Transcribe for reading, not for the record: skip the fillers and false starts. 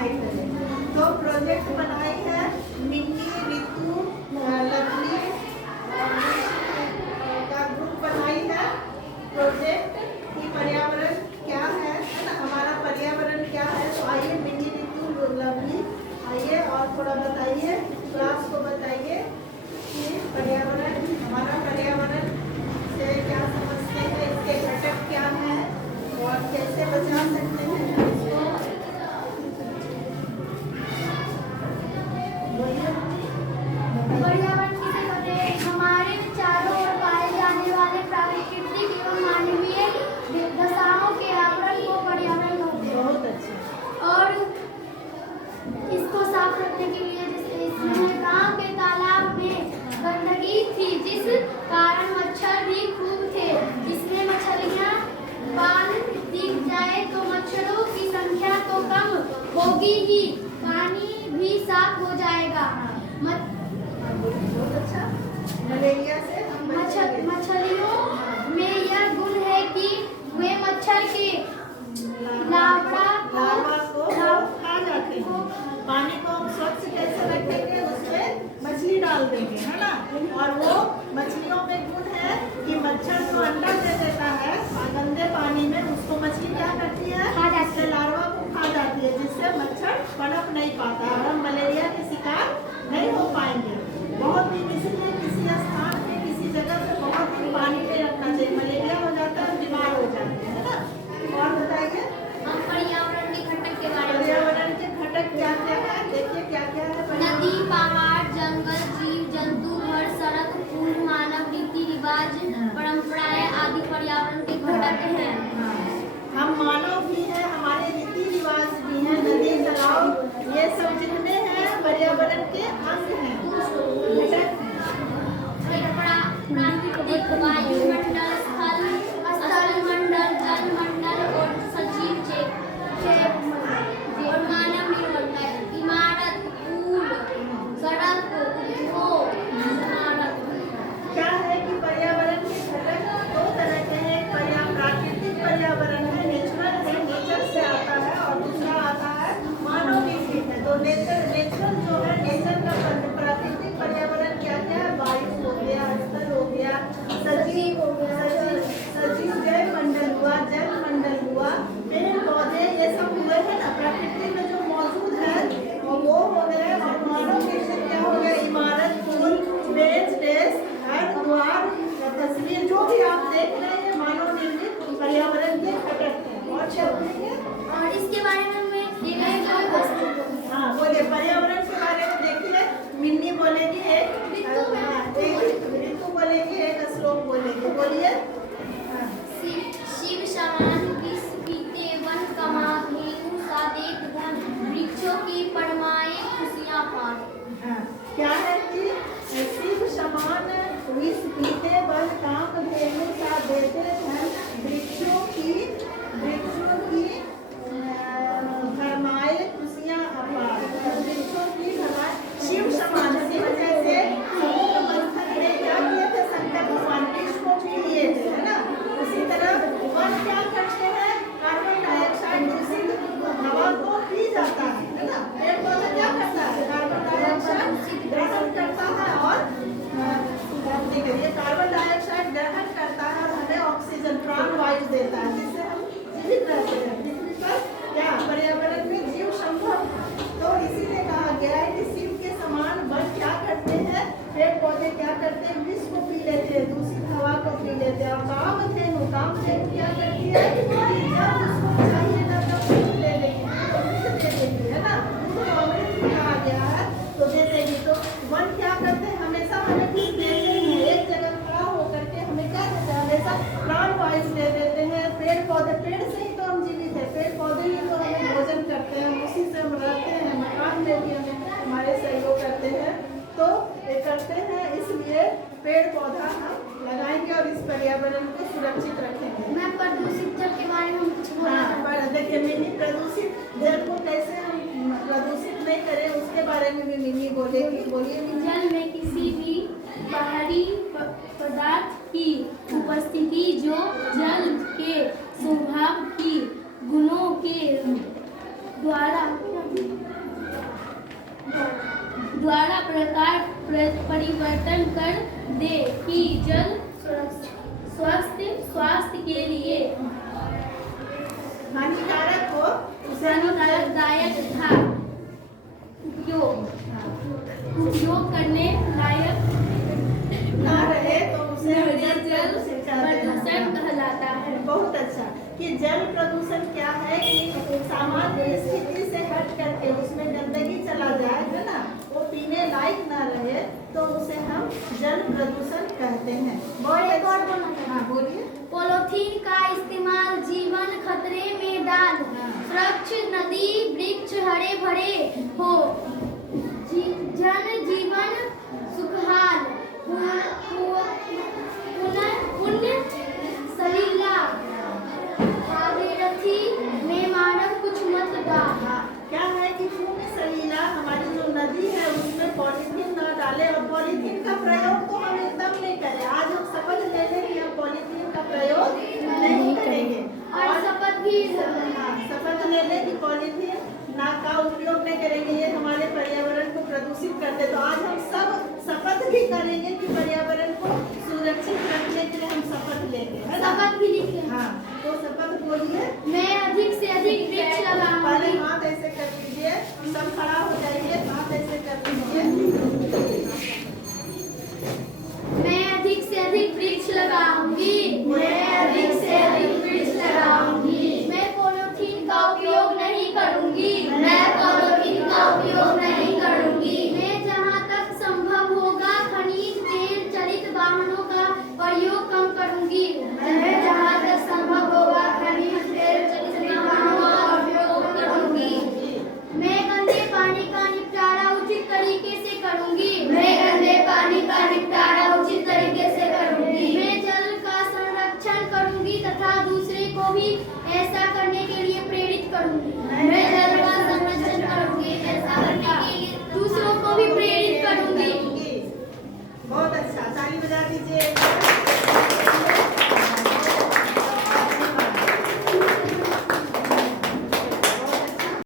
पढ़ाई करें। तो प्रोजेक्ट बनाई है मिन्नी, रितु, लवली का ग्रुप बनाई है प्रोजेक्ट कि पर्यावरण क्या है ना, हमारा पर्यावरण क्या है। तो आइए मिन्नी, रितु, लवली आइए और थोड़ा बताइए, क्लास को बताइए कि पर्यावरण, हमारा पर्यावरण से क्या समझते हैं, इसके घटक क्या हैं और कैसे बचा सकते हैं इसको। पर्यावरण किसे कहते हैं? हमारे चारों ओर पाए जाने वाले प्राकृतिक एवं मानवीय दशाओं के आवरण को पर्यावरण कहते हैं। बहुत अच्छा। और इसको साफ रखने के लिए जैसे इसमें गांव के तालाब में गंदगी थी जिस कारण मच्छर भी खूब थे। इसमें मछलियां पाल दिख जाए तो मच्छरों की संख्या तो कम होगी ही, पानी भी साफ हो जाएगा। बहुत अच्छा। मलेरिया से हम मछलियों में यह गुण है कि वे मच्छर के लार्वा को खा जाते हैं। पानी को हम स्वच्छ कैसे रखेंगे, उसमें मछली डाल देंगे, है ना। और वो मछलियों में गुण है कि मच्छर जो अंडा दे देता है गंदे पानी में, उसको मछली क्या करती है, इसके लार्वा को खा जाती है, जिससे मच्छर पनप नहीं पाता और हम मलेरिया के शिकार नहीं हो पाएंगे। बहुत दिन इसलिए किसी स्थान पे, किसी जगह पे बहुत दिन पानी में रखना चाहिए, मलेरिया हो जाता है, बीमार हो जाते हैं, है ना। और बताइए हम पर्यावरण के घटक के बारे में। पर्यावरण के घटक क्या क्या है, देखिए क्या क्या है। नदी, पहाड़, जंगल, जीव जंतु, घर, सड़क, फूल, मानव रीति रिवाज, परंपराएं आदि पर्यावरण के घटक हैं। हम मानव भी हैं, हमारे रीति रिवाज भी हैं, नदी तालाब ये सब जितने हैं पर्यावरण के अंग हैं। प्राकृतिक वायुमंडल, स्थल मंडल, जल मंडल और सजीव और मानव निर्मित इमारत, पुल, सड़क, उद्योग, स्मारक। क्या है कि पर्यावरण के घटक दो तरह के हैं। प्राकृतिक पर्यावरण है, नेचुरल है, नेचर से आता है, और दूसरा आता है मानव निर्मित है। तो नेचुरल जो है, नेचर का प्राकृतिक पर्यावरण क्या क्या है, वायु हो गया, स्थल हो गया, सजीव हो गया, सजीव जैव मंडल हुआ, जल मंडल हुआ, पेड़ पौधे ये सब हुए हैं ना प्रकृति में जो मौजूद है, और वो हो गए। और मानव निर्मित क्या हो गया, इमारत, पुल, बेंच, डेस्क, घर द्वार, तस्वीर, जो भी आप देख रहे हैं मानव निर्मित पर्यावरण के घटक हैं। और क्या बोलेंगे, और इसके बारे में हाँ बोलिए, पर्यावरण के बारे में देखिए। मिन्नी बोलेगी एक, ऋतु बोलेगी एक, श्लोक बोलेगी, बोलिए। शिव समान विष पीते वन कमा धेनु सा देख धन, वृक्षों की परमाए खुशियां पार। हाँ, क्या है कि शिव समान विष पीते वन काम धेनु सा देते धन, वृक्षों की भरमाए खुशियां अपार। वृक्षों की भरमाए, शिव समान, शिव जैसे समुद्र मंथन में क्या किए थे शंकर भगवान, विष को पी लिए थे, है ना। उसी तरह वन क्या करते हैं, कार्बन डाइऑक्साइड दूषित हवा को पी जाता है ना। पेड़ पौधा क्या करता है, कार्बन डाइऑक्साइड ग्रहण करता है और कार्बन डाइऑक्साइड ग्रहण करता है और हमें ऑक्सीजन प्राण वायु देता है, जिससे हम जीवित रहते हैं। पृथ्वी पर क्या पर्यावरण में जीव संभव। तो इसीलिए कहा गया है कि शिव के समान वन क्या करते हैं, पेड़ पौधे क्या करते हैं, विष को पी लेते हैं, दूषित हवा को पी लेते हैं। और कामधेनु क्या करती है, जब उसको चाहिए ना तब दूध दे देगी, दूध दे देगी, है ना। दूध को अमृत कहा गया है, तो दे देगी। तो वन क्या करते हैं, हमेशा हमें कुछ देते हैं, एक जगह खड़ा होकर के हमें क्या देते हैं, हमेशा प्राण वायु दे देते हैं। पेड़ पौधे, पेड़ से ही तो हम जीवित है, पेड़ पौधे ही तो हमें भोजन करते हैं, उसी से हम रहते हैं, मकान में भी हमें हमारे सहयोग करते हैं। तो ये करते हैं, इसलिए पेड़ पौधा हम लगाएंगे और इस पर्यावरण को सुरक्षित रखेंगे। मैं प्रदूषित जल के बारे में कुछ बोलना देखिए मिन्नी, प्रदूषित जल को कैसे हम प्रदूषित नहीं करें उसके बारे में भी मिन्नी बोलेगी, बोलिए। जल में किसी भी बाहरी पदार्थ की उपस्थिति जो जल के स्वभाव की गुणों के द्वारा द्वारा प्रकार परिवर्तन कर दे कि जल स्वास्थ्य के लिए हानिकारक हो उसे हानिकारकदायक तथा उपयोग करने लायक ना रहे तो उसे जल प्रदूषण कहलाता है। बहुत अच्छा कि जल प्रदूषण क्या है कि सामान्य स्थिति से हट करके उसमें गंदगी चला जाए, है ना, वो पीने लायक ना रहे तो उसे हम जल प्रदूषण कहते हैं। हाँ बोलिए। पॉलीथीन का इस्तेमाल जीवन खतरे में डाल वृक्ष नदी वृक्ष हरे भरे हो जन जीवन सुखहाल पुण्य सलीला भागीरथी में मानव कुछ मत डाल। क्या है कि पुण्य सलीला हमारी जो नदी है उसमें पॉलीथीन न डाले और पॉलीथीन का प्रयोग तो हम एकदम नहीं करें। आज हम शपथ ले लें कि हम पॉलीथीन का प्रयोग नहीं करेंगे और शपथ भी शपथ ले लें कि पॉलीथीन का उपयोग नहीं करेंगे, ये हमारे पर्यावरण को प्रदूषित करते। तो आज हम सब शपथ भी करेंगे कि पर्यावरण को सुरक्षित रखने के लिए हम शपथ लेंगे, है ना? शपथ भी लिखे। हाँ तो शपथ बोलिए। मैं अधिक से अधिक वृक्ष लगाऊंगी। पहले हाथ ऐसे कर लीजिए, सब खड़ा हो जाइए, हाथ ऐसे कर लीजिए। मैं अधिक से अधिक वृक्ष लगाऊंगी। मैं अधिक से अधिक वृक्ष लगाऊंगी। मैं पॉलीथीन का उपयोग नहीं करूंगी। मैं पॉलीथीन का उपयोग नहीं करूंगी। मैं जहां तक संभव होगा खनिज तेल चलित वाहनों का प्रयोग कम करूंगी। मैं जहां तक संभव होगा खनिज तेल चलित वाहनों का उपयोग करूंगी। मैं गंदे पानी का निपटारा उचित तरीके से करूंगी। मैं गंदे पानी का निपटारा उचित तरीके से करूंगी। मैं जल का संरक्षण करूंगी तथा दूसरे को भी ऐसा करने के लिए प्रेरित करूंगी। मैं जल का संरक्षण करूंगी, ऐसा करने के लिए दूसरों को भी प्रेरित करूंगी। बहुत अच्छा, ताली बजा दीजिए।